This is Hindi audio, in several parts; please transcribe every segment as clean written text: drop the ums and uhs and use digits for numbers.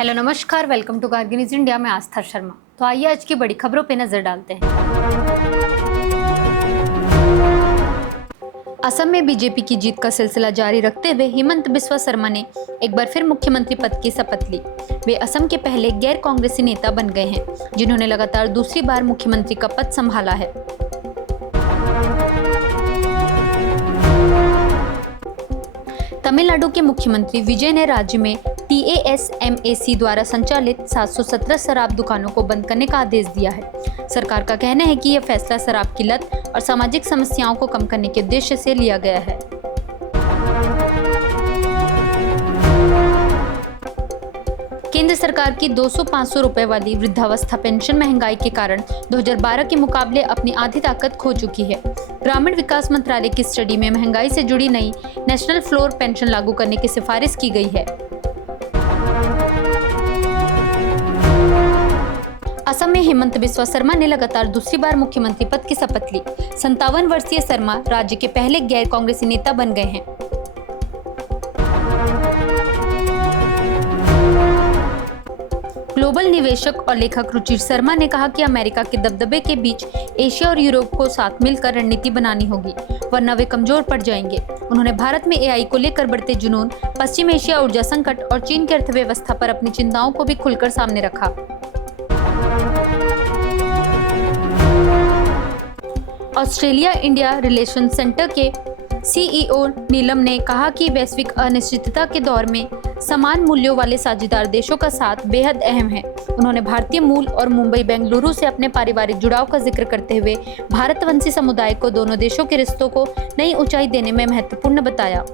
हेलो नमस्कार, welcome to Kargil news India में आस्था शर्मा। तो आइए आज की बड़ी खबरों पे नजर डालते हैं। असम में बीजेपी की जीत का सिलसिला जारी रखते हुए हेमंत बिस्वा शर्मा ने एक बार फिर मुख्यमंत्री पद की शपथ ली। वे असम के पहले गैर कांग्रेसी नेता बन गए हैं जिन्होंने लगातार दूसरी बार मुख्यमंत्री का पद संभाला है। तमिलनाडु के मुख्यमंत्री विजय ने राज्य में TASMAC द्वारा संचालित 717 शराब दुकानों को बंद करने का आदेश दिया है। सरकार का कहना है कि यह फैसला शराब की लत और सामाजिक समस्याओं को कम करने के उद्देश्य से लिया गया है। केंद्र सरकार की 200-500 रुपए वाली वृद्धावस्था पेंशन महंगाई के कारण 2012 के मुकाबले अपनी आधी ताकत खो चुकी है। ग्रामीण विकास मंत्रालय की स्टडी में महंगाई से जुड़ी नई नेशनल फ्लोर पेंशन लागू करने की सिफारिश की गई है। असम में हेमंत बिस्वा शर्मा ने लगातार दूसरी बार मुख्यमंत्री पद की शपथ ली। 57 वर्षीय शर्मा राज्य के पहले गैर कांग्रेसी नेता बन गए हैं। ग्लोबल निवेशक और लेखक रुचिर शर्मा ने कहा कि अमेरिका के दबदबे के बीच एशिया और यूरोप को साथ मिलकर रणनीति बनानी होगी, वरना वे कमजोर पड़ जाएंगे। उन्होंने भारत में AI को लेकर बढ़ते जुनून, पश्चिम एशिया ऊर्जा संकट और चीन की अर्थव्यवस्था पर अपनी चिंताओं को भी खुलकर सामने रखा। ऑस्ट्रेलिया इंडिया रिलेशन सेंटर के CEO नीलम ने कहा कि वैश्विक अनिश्चितता के दौर में समान मूल्यों वाले साझेदार देशों का साथ बेहद अहम है। उन्होंने भारतीय मूल और मुंबई बेंगलुरु से अपने पारिवारिक जुड़ाव का जिक्र करते हुए भारतवंशी समुदाय को दोनों देशों के रिश्तों को नई ऊंचाई देने में महत्वपूर्ण बताया।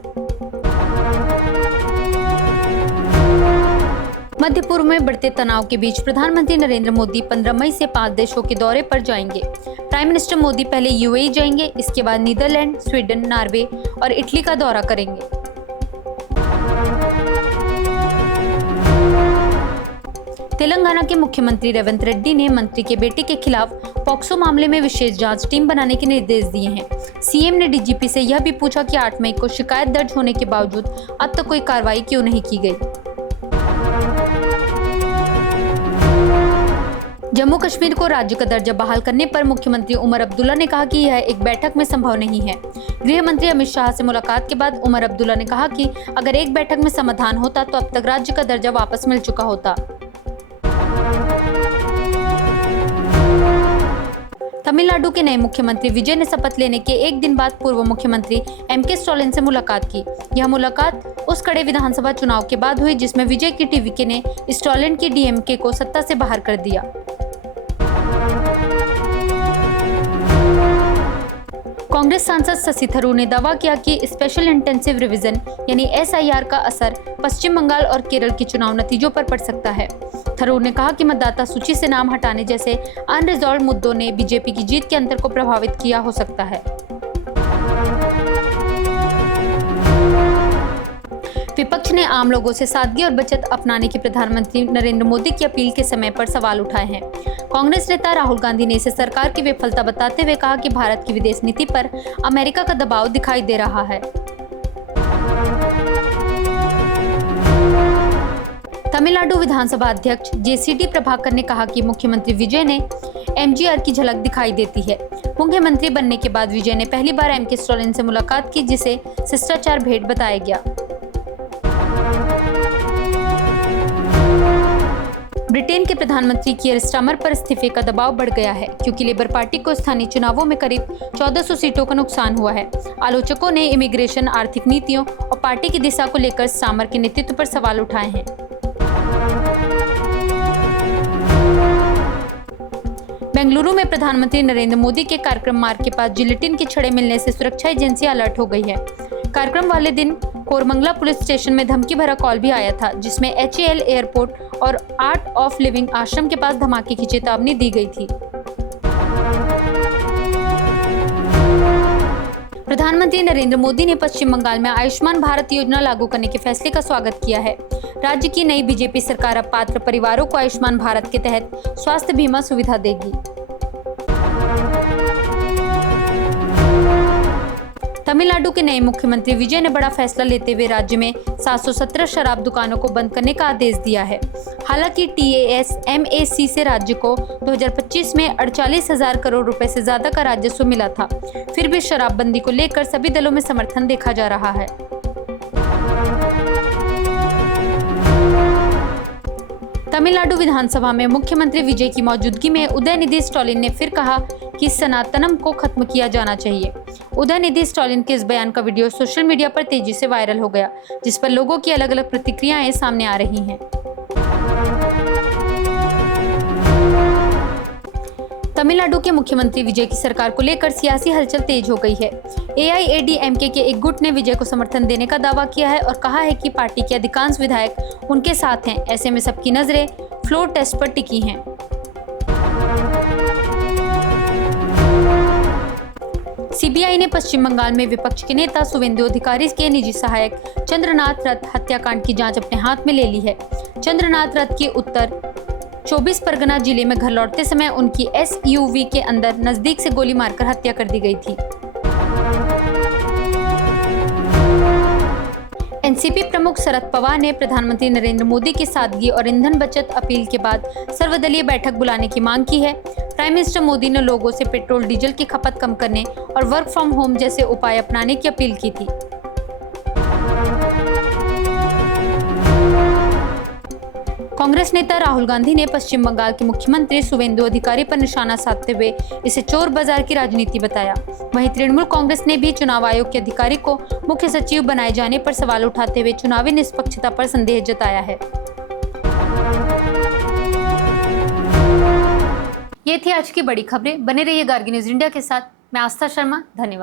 मध्य पूर्व में बढ़ते तनाव के बीच प्रधानमंत्री नरेंद्र मोदी 15 मई से 5 देशों के दौरे पर जाएंगे। प्राइम मिनिस्टर मोदी पहले UAE जाएंगे, इसके बाद नीदरलैंड, स्वीडन, नॉर्वे और इटली का दौरा करेंगे। तेलंगाना के मुख्यमंत्री रेवंत रेड्डी ने मंत्री के बेटे के खिलाफ पॉक्सो मामले में विशेष जांच टीम बनाने के निर्देश दिए हैं। CM ने DGP से यह भी पूछा कि 8 मई को शिकायत दर्ज होने के बावजूद अब तक कोई कार्रवाई क्यों नहीं की गई। जम्मू कश्मीर को राज्य का दर्जा बहाल करने पर मुख्यमंत्री उमर अब्दुल्ला ने कहा कि यह एक बैठक में संभव नहीं है। गृह मंत्री अमित शाह से मुलाकात के बाद उमर अब्दुल्ला ने कहा कि अगर एक बैठक में समाधान होता तो अब तक राज्य का दर्जा वापस मिल चुका होता। तमिलनाडु के नए मुख्यमंत्री विजय ने शपथ लेने के एक दिन बाद पूर्व मुख्यमंत्री MK स्टालिन से मुलाकात की। यह मुलाकात उस कड़े विधानसभा चुनाव के बाद हुई जिसमें विजय की TVK ने स्टालिन की DMK को सत्ता से बाहर कर दिया। कांग्रेस सांसद शशि थरूर ने दावा किया कि स्पेशल इंटेंसिव रिवीजन यानी SIR का असर पश्चिम बंगाल और केरल के चुनाव नतीजों पर पड़ सकता है। थरूर ने कहा कि मतदाता सूची से नाम हटाने जैसे अनरिजॉल्व मुद्दों ने बीजेपी की जीत के अंतर को प्रभावित किया हो सकता है। विपक्ष ने आम लोगों से सादगी और बचत अपनाने की प्रधानमंत्री नरेंद्र मोदी की अपील के समय पर सवाल उठाए हैं। कांग्रेस नेता राहुल गांधी ने इसे सरकार की विफलता बताते हुए कहा कि भारत की विदेश नीति पर अमेरिका का दबाव दिखाई दे रहा है। तमिलनाडु विधानसभा अध्यक्ष JCD प्रभाकर ने कहा कि मुख्यमंत्री विजय ने MGR की झलक दिखाई देती है। मुख्यमंत्री बनने के बाद विजय ने पहली बार MK स्टालिन से मुलाकात की जिसे शिष्टाचार भेंट बताया गया। ब्रिटेन के प्रधानमंत्री कीयर स्टारमर पर इस्तीफे का दबाव बढ़ गया है क्योंकि लेबर पार्टी को स्थानीय चुनावों में करीब 1400 सीटों का नुकसान हुआ है। आलोचकों ने इमिग्रेशन, आर्थिक नीतियों और पार्टी की दिशा को लेकर स्टारमर के नेतृत्व पर सवाल उठाए हैं। बेंगलुरु में प्रधानमंत्री नरेंद्र मोदी के कार्यक्रम मार्ग के पास जिलेटिन की छड़ें मिलने से सुरक्षा एजेंसी अलर्ट हो गई है। कार्यक्रम वाले दिन कोरमंगला पुलिस स्टेशन में धमकी भरा कॉल भी आया था जिसमें HAL एयरपोर्ट और आर्ट ऑफ लिविंग आश्रम के पास धमाके की चेतावनी दी गई थी। प्रधानमंत्री नरेंद्र मोदी ने पश्चिम बंगाल में आयुष्मान भारत योजना लागू करने के फैसले का स्वागत किया है। राज्य की नई बीजेपी सरकार अब पात्र परिवारों को आयुष्मान भारत के तहत स्वास्थ्य बीमा सुविधा देगी। तमिलनाडु के नए मुख्यमंत्री विजय ने बड़ा फैसला लेते हुए राज्य में 717 शराब दुकानों को बंद करने का आदेश दिया है। हालांकि TASMAC से राज्य को 2025 में 48,000 करोड़ रुपए से ज्यादा का राजस्व मिला था। फिर भी शराबबंदी को लेकर सभी दलों में समर्थन देखा जा रहा है। तमिलनाडु विधानसभा में मुख्यमंत्री विजय की मौजूदगी में उदयनिधि स्टालिन ने फिर कहा कि सनातनम को खत्म किया जाना चाहिए। उदयनिधि स्टालिन के इस बयान का वीडियो सोशल मीडिया पर तेजी से वायरल हो गया, जिस पर लोगों की अलग अलग प्रतिक्रियाएं सामने आ रही हैं। तमिलनाडु के मुख्यमंत्री विजय की सरकार को लेकर सियासी हलचल तेज हो गई है। AIADMK के एक गुट ने विजय को समर्थन देने का दावा किया है और कहा है कि पार्टी के अधिकांश विधायक उनके साथ हैं। ऐसे में सबकी नजरें फ्लोर टेस्ट पर टिकी हैं। CBI ने पश्चिम बंगाल में विपक्ष के नेता शुवेंदु अधिकारी के निजी सहायक चंद्रनाथ रथ हत्याकांड की जांच अपने हाथ में ले ली है। चंद्रनाथ रथ की उत्तर 24 परगना जिले में घर लौटते समय उनकी SUV के अंदर नजदीक से गोली मारकर हत्या कर दी गई थी। NCP प्रमुख शरद पवार ने प्रधानमंत्री नरेंद्र मोदी की सादगी और ईंधन बचत अपील के बाद सर्वदलीय बैठक बुलाने की मांग की है। प्राइम मिनिस्टर मोदी ने लोगों से पेट्रोल डीजल की खपत कम करने और वर्क फ्रॉम होम जैसे उपाय अपनाने की अपील की थी। कांग्रेस नेता राहुल गांधी ने पश्चिम बंगाल के मुख्यमंत्री शुवेंदु अधिकारी पर निशाना साधते हुए इसे चोर बाजार की राजनीति बताया। वहीं तृणमूल कांग्रेस ने भी चुनाव आयोग के अधिकारी को मुख्य सचिव बनाए जाने पर सवाल उठाते हुए चुनावी निष्पक्षता पर संदेह जताया है। ये थी आज की बड़ी खबरें। बने रहिए गार्गी न्यूज इंडिया के साथ। मैं आस्था शर्मा। धन्यवाद।